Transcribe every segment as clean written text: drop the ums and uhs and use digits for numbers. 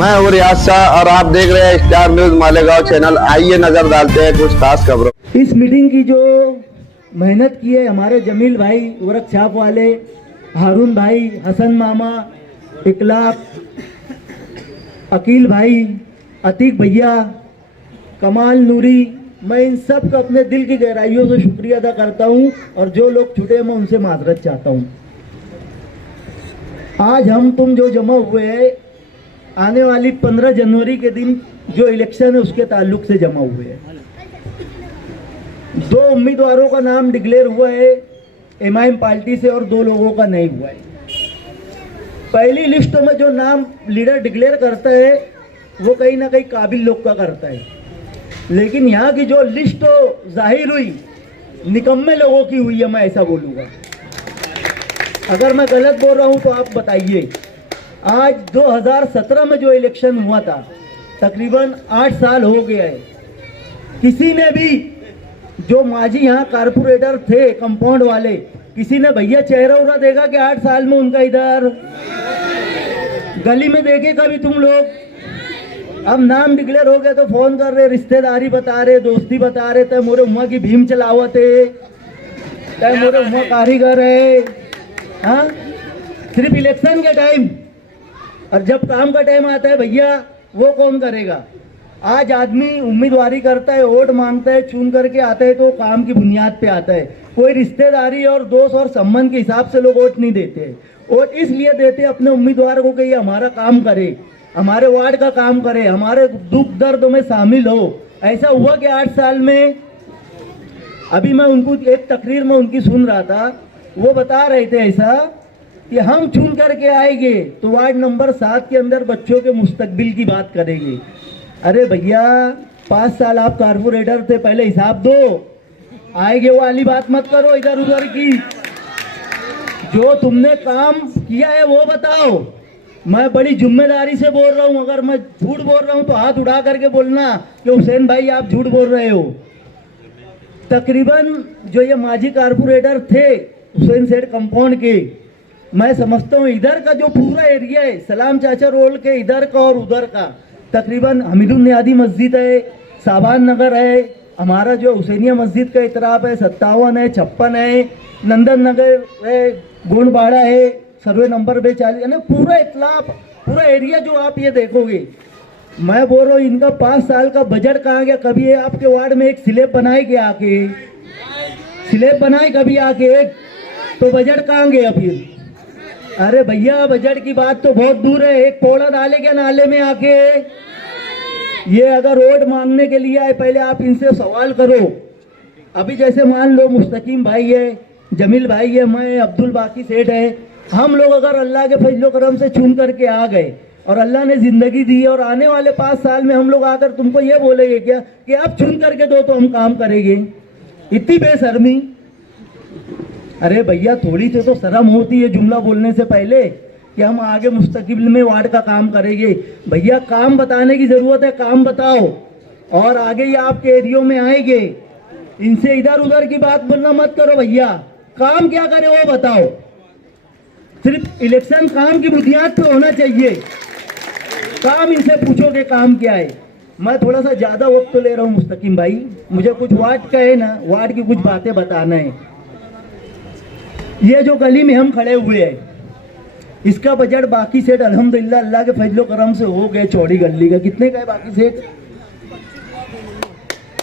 मैं हूँ रियाज शाह और आप देख रहे हैं स्टार न्यूज मालेगांव चैनल। आइए नजर डालते हैं कुछ खास खबरों। इस मीटिंग की जो मेहनत की है हमारे जमील भाई वर्क छाप वाले, हारून भाई, हसन मामा, इकलाक, अकील भाई, अतीक भैया, कमाल नूरी, मैं इन सब का अपने दिल की गहराइयों से शुक्रिया अदा करता हूं और जो लोग छूटे मैं उनसे माजरत चाहता हूं। आज हम तुम जो जमा हुए हैं आने वाली 15 जनवरी के दिन जो इलेक्शन है उसके ताल्लुक से जमा हुए हैं। 2 उम्मीदवारों का नाम डिक्लेयर हुआ है एमआईएम पार्टी से और 2 लोगों का नहीं हुआ है। पहली लिस्ट में जो नाम लीडर डिक्लेयर करता है वो कहीं ना कहीं काबिल लोग का करता है, लेकिन यहाँ की जो लिस्ट जाहिर हुई निकम्मे लोगों की हुई है, मैं ऐसा बोलूँगा। अगर मैं गलत बोल रहा हूँ तो आप बताइए। आज 2017 में जो इलेक्शन हुआ था तकरीबन 8 साल हो गया है, किसी ने भी जो माजी यहाँ कारपोरेटर थे कंपाउंड वाले, किसी ने भैया चेहरा उरा देखा कि 8 साल में उनका इधर गली में देखे कभी तुम लोग? अब नाम डिक्लेयर हो गया तो फोन कर रहे, रिश्तेदारी बता रहे, दोस्ती बता रहे, तय मोरे उम्मा की भीम चलावत है, तय मोरे उम्मा कारीगर है। हाँ, सिर्फ इलेक्शन के टाइम, और जब काम का टाइम आता है भैया वो कौन करेगा? आज आदमी उम्मीदवारी करता है, वोट मांगता है, चुन करके आता है तो काम की बुनियाद पे आता है। कोई रिश्तेदारी और दोस्त और संबंध के हिसाब से लोग वोट नहीं देते। वोट इसलिए देते अपने उम्मीदवार को कि ये हमारा काम करे, हमारे वार्ड का काम करे, हमारे दुख दर्द में शामिल हो। ऐसा हुआ कि 8 साल में, अभी मैं उनको एक तकरीर में उनकी सुन रहा था, वो बता रहे थे ऐसा कि हम चुन करके आएंगे तो वार्ड नंबर 7 के अंदर बच्चों के मुस्तकबिल की बात करेंगे। अरे भैया 5 साल आप कारपोरेटर थे, पहले हिसाब दो। आएंगे वो वाली बात मत करो इधर उधर की, जो तुमने काम किया है वो बताओ। मैं बड़ी जिम्मेदारी से बोल रहा हूँ, अगर मैं झूठ बोल रहा हूँ तो हाथ उठा करके बोलना कि हुसैन भाई आप झूठ बोल रहे हो। तकरीबन जो ये माजी कारपोरेटर थे हुसैन सेठ कंपाउंड के, मैं समझता हूँ इधर का जो पूरा एरिया है सलाम चाचा रोड के इधर का और उधर का, तकरीबन हमीदुल नियादी मस्जिद है, साबान नगर है, हमारा जो हुसैनिया मस्जिद का इतराफ है 57 है, 56 है, नंदन नगर है, गोंडबाड़ा है, सर्वे नंबर 42 है ना, पूरा इतलाफ, पूरा एरिया जो आप ये देखोगे। मैं बोल रहा हूँ इनका 5 साल का बजट कहाँ गया? कभी ये आपके वार्ड में एक स्लैब बनाए क्या आके? स्लैब बनाए कभी आके? तो बजट कहाँ गया फिर? अरे भैया बजट की बात तो बहुत दूर है, एक पौड़ा डाले क्या नाले में आके? ये अगर रोड मांगने के लिए आए, पहले आप इनसे सवाल करो। अभी जैसे मान लो मुस्तकीम भाई है, जमील भाई है, मैं अब्दुल बाकी सेठ है, हम लोग अगर अल्लाह के फजलो करम से चुन करके आ गए और अल्लाह ने जिंदगी दी और आने वाले 5 साल में हम लोग आकर तुमको ये बोलेंगे क्या कि आप चुन करके दो तो हम काम करेंगे? इतनी बेशर्मी। अरे भैया थोड़ी सी तो शर्म होती है जुमला बोलने से पहले कि हम आगे मुस्तकिबिल में वार्ड का काम करेंगे। भैया काम बताने की जरूरत है, काम बताओ, और आगे ये आपके एरियो में आएंगे। इनसे इधर उधर की बात बोलना मत करो भैया, काम क्या करे वो बताओ। सिर्फ इलेक्शन काम की बुनियाद पे होना चाहिए। काम इनसे पूछो कि काम क्या है। मैं थोड़ा सा ज्यादा वक्त तो ले रहा हूँ मुस्तकीम भाई, मुझे कुछ वार्ड का है ना, वार्ड की कुछ बातें बताना है। ये जो गली में हम खड़े हुए हैं इसका बजट बाकी सेठ अल्हम्दुलिल्लाह अल्लाह के फजलो करम से हो गए। चौड़ी गली का कितने का है बाकी सेठ?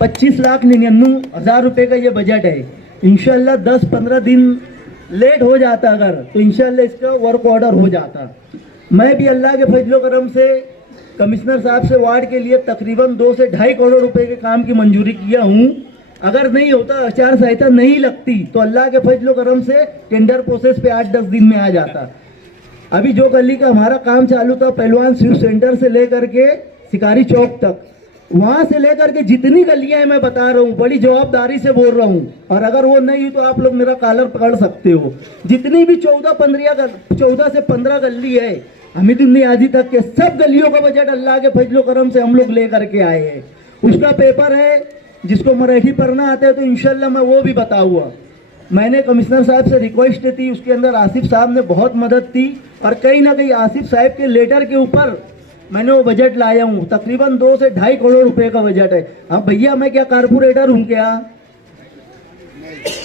25,99,000 रुपए का ये बजट है। इंशाल्लाह 10-15 दिन लेट हो जाता अगर तो इंशाल्लाह इसका वर्क ऑर्डर हो जाता। मैं भी अल्लाह के फजलो करम से कमिश्नर साहब से वार्ड के लिए तकरीबन 2 से 2.5 करोड़ रुपए के काम की मंजूरी किया हूँ। अगर नहीं होता, आचार संहिता नहीं लगती तो अल्लाह के फजलो करम से टेंडर प्रोसेस पे 8-10 दिन में आ जाता। अभी जो गली का हमारा काम चालू था पहलवान शिव सेंटर से लेकर के शिकारी चौक तक, वहां से लेकर के जितनी गलियां हैं मैं बता रहा हूँ, बड़ी जवाबदारी से बोल रहा हूँ, और अगर वो नहीं हुई तो आप लोग मेरा कॉलर पकड़ सकते हो। जितनी भी 14 से 15 गली है हमीदुल नियाजी तक के, सब गलियों का बजट अल्लाह के फजलो करम से हम लोग ले करके आए हैं। उसका पेपर है, जिसको मराठी पढ़ना आता है तो इंशाल्लाह मैं वो भी बताऊंगा। मैंने कमिश्नर साहब से रिक्वेस्ट थी, उसके अंदर आसिफ साहब ने बहुत मदद की, और कहीं ना कहीं आसिफ साहब के लेटर के ऊपर मैंने वो बजट लाया हूँ, तकरीबन 2 से 2.5 करोड़ रुपए का बजट है। अब भैया मैं क्या कारपोरेटर हूँ क्या?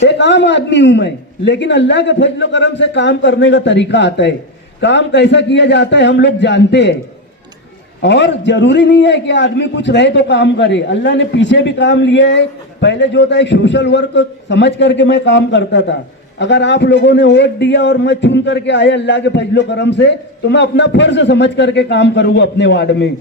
एक आम आदमी हूँ मैं, लेकिन अल्लाह के फजल करम से काम करने का तरीका आता है। काम कैसा किया जाता है हम लोग जानते हैं, और जरूरी नहीं है कि आदमी कुछ रहे तो काम करे। अल्लाह ने पीछे भी काम लिया है। पहले जो था एक सोशल वर्क समझ करके मैं काम करता था। अगर आप लोगों ने वोट दिया और मैं चुन करके आया अल्लाह के फजलो करम से, तो मैं अपना फर्ज समझ करके काम करूंगा अपने वार्ड में।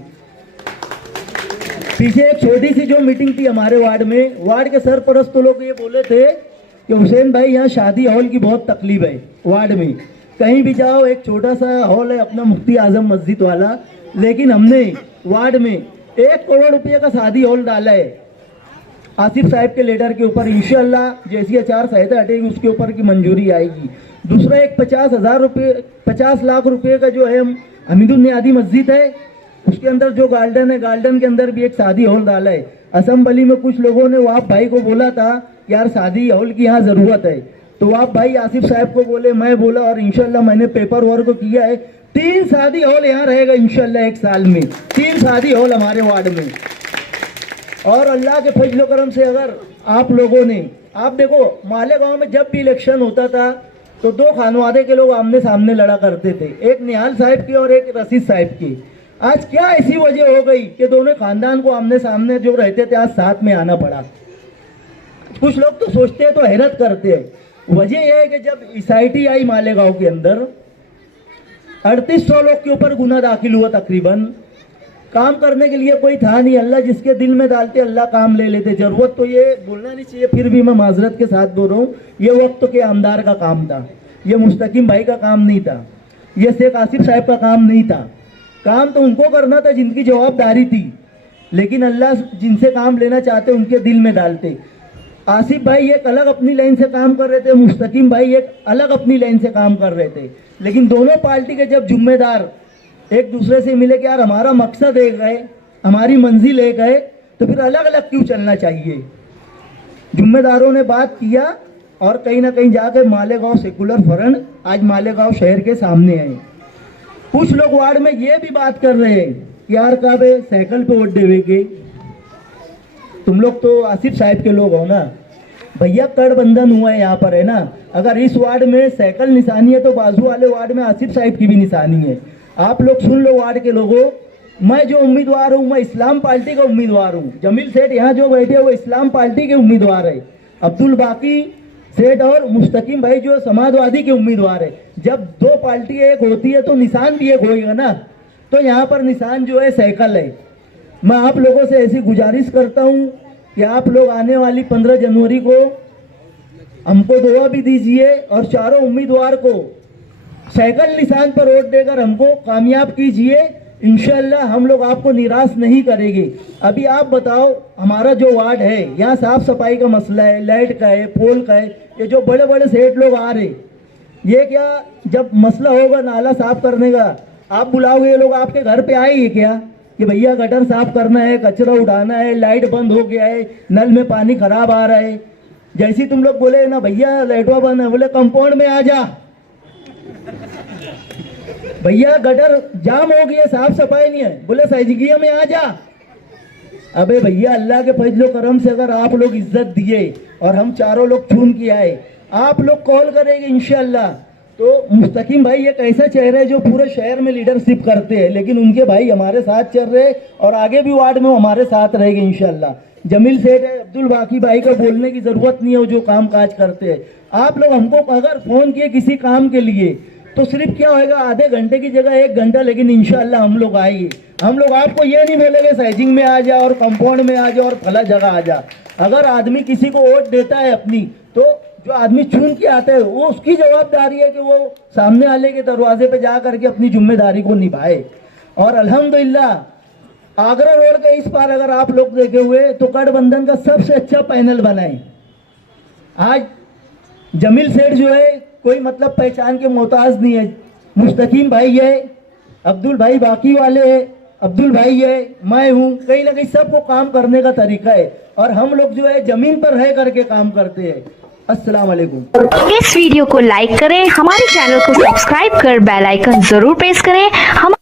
पीछे एक छोटी सी जो मीटिंग थी हमारे वार्ड में, वार्ड के सरपरस्त लोग ये बोले थे कि हुसैन भाई यहाँ शादी हॉल की बहुत तकलीफ है वार्ड में, कहीं भी जाओ एक छोटा सा हॉल है अपना मुफ्ती आजम मस्जिद वाला, लेकिन हमने वार्ड में 1 करोड़ रुपये का शादी हॉल डाला है आसिफ साहब के लेटर के ऊपर। इंशाल्लाह जैसी आचार संहिता हटेगी उसके ऊपर की मंजूरी आएगी। दूसरा एक 50 लाख रुपए का जो है हमीदुल नियादी मस्जिद है, उसके अंदर जो गार्डन है, गार्डन के अंदर भी एक शादी हॉल डाला है। असम्बली में कुछ लोगों ने वाप भाई को बोला था कि यार शादी हॉल की यहाँ जरूरत है, तो वाप भाई आसिफ साहब को बोले, मैं बोला, और इंशाल्लाह मैंने पेपर वर्क किया है। 3 शादी हॉल यहाँ रहेगा इंशाल्लाह 1 साल में, 3 शादी हॉल हमारे वार्ड में। और अल्लाह के फजल करम से अगर आप लोगों ने, आप देखो मालेगांव में जब भी इलेक्शन होता था तो 2 खानवादे के लोग आमने सामने लड़ा करते थे, एक निहाल साहब की और एक रशीद साहब की। आज क्या ऐसी वजह हो गई कि दोनों खानदान को आमने सामने जो रहते थे आज साथ में आना पड़ा? कुछ लोग तो सोचते हैं तो हैरत करते हैं। वजह यह है कि जब एसआईटी आई मालेगांव के अंदर 3800 लोग के ऊपर गुना दाखिल हुआ तकरीबन। काम करने के लिए कोई था नहीं, अल्लाह जिसके दिल में डालते अल्लाह काम ले लेते। जरूरत तो ये बोलना नहीं चाहिए, फिर भी मैं माजरत के साथ बोल रहा हूँ, ये वक्त के आमदार का काम था, ये मुस्तकीम भाई का काम नहीं था, ये शेख आसिफ साहब का काम नहीं था। काम तो उनको करना था जिनकी जवाबदारी थी, लेकिन अल्लाह जिनसे काम लेना चाहते उनके दिल में डालते। आसिफ भाई एक अलग अपनी लाइन से काम कर रहे थे, मुस्तकीम भाई एक अलग अपनी लाइन से काम कर रहे थे, लेकिन दोनों पार्टी के जब जिम्मेदार एक दूसरे से मिले कि यार हमारा मकसद एक है, हमारी मंजिल एक है, तो फिर अलग अलग क्यों चलना चाहिए? जिम्मेदारों ने बात किया और कहीं ना कहीं जाकर मालेगांव सेकुलर फ्रंट आज मालेगांव शहर के सामने आए। कुछ लोग वार्ड में ये भी बात कर रहे हैं कि यार कब साइकिल पे वोट देवे के, तुम लोग तो आसिफ साहब के लोग हो ना भैया, गठबंधन हुआ है यहाँ पर है ना। अगर इस वार्ड में साइकिल निशानी है तो बाजू वाले वार्ड में आसिफ साहब की भी निशानी है। आप लोग सुन लो वार्ड के लोगों, मैं जो उम्मीदवार हूँ मैं इस्लाम पार्टी का उम्मीदवार हूँ। जमील सेठ यहाँ जो बैठे वो इस्लाम पार्टी के उम्मीदवार है, अब्दुल बाकी सेठ और मुस्तकीम भाई जो समाजवादी के उम्मीदवार है। जब 2 पार्टी एक होती है तो निशान भी एक होगा ना, तो यहाँ पर निशान जो है साइकिल है। मैं आप लोगों से ऐसी गुजारिश करता हूँ कि आप लोग आने वाली 15 जनवरी को हमको दुआ भी दीजिए और चारों उम्मीदवार को साइकिल निशान पर वोट देकर हमको कामयाब कीजिए। इंशाल्लाह हम लोग आपको निराश नहीं करेंगे। अभी आप बताओ, हमारा जो वार्ड है यहाँ साफ सफाई का मसला है, लाइट का है, पोल का है। ये जो बड़े बड़े सेठ लोग आ रहे, ये क्या जब मसला होगा नाला साफ करने का, आप बुलाओगे ये लोग आपके घर पे आएंगे क्या कि भैया गटर साफ करना है, कचरा उठाना है, लाइट बंद हो गया है, नल में पानी खराब आ रहा है। जैसी तुम लोग बोले ना भैया लाइटवा बंद है, बोले कंपाउंड में आ जा, भैया गटर जाम हो गया, साफ सफाई नहीं है, बोले सजगिया में आ जा। अबे भैया अल्लाह के फजलो करम से अगर आप लोग इज्जत दिए और हम चारों लोग चुन के आए, आप लोग कॉल करेंगे इंशाल्लाह। तो मुस्तकीम भाई एक ऐसा चेहरा है जो पूरे शहर में लीडरशिप करते हैं, लेकिन उनके भाई हमारे साथ चल रहे और आगे भी वार्ड में हमारे साथ रहेंगे इंशाल्लाह। जमील सेठ है, अब्दुल बाकी भाई को बोलने की जरूरत नहीं है, वो जो काम काज करते हैं। आप लोग हमको अगर फोन किए किसी काम के लिए तो सिर्फ क्या होगा, आधे घंटे की जगह 1 घंटा, लेकिन इंशाल्लाह हम लोग आएंगे। हम लोग आपको ये नहीं बोलेंगे साइजिंग में आ जा और कंपाउंड में आ जा और फला जगह आ जा। अगर आदमी किसी को वोट देता है अपनी, तो जो आदमी चुन के आता है वो उसकी जवाबदारी है कि वो सामने वाले के दरवाजे पे जा करके अपनी जिम्मेदारी को निभाए। और अल्हम्दुलिल्लाह आगरा रोड के इस पार अगर आप लोग देखे हुए तो गठबंधन का सबसे अच्छा पैनल बनाए। आज जमील सेठ जो है कोई मतलब पहचान के मोहताज नहीं है, मुस्तकीम भाई है, अब्दुल भाई बाकी वाले है, अब्दुल भाई है, मैं हूँ, कहीं ना कहीं सबको काम करने का तरीका है और हम लोग जो है जमीन पर रह करके काम करते हैं। अस्सलाम वालेकुम। इस वीडियो को लाइक करें, हमारे चैनल को सब्सक्राइब कर बेल आइकन जरूर प्रेस करें। हम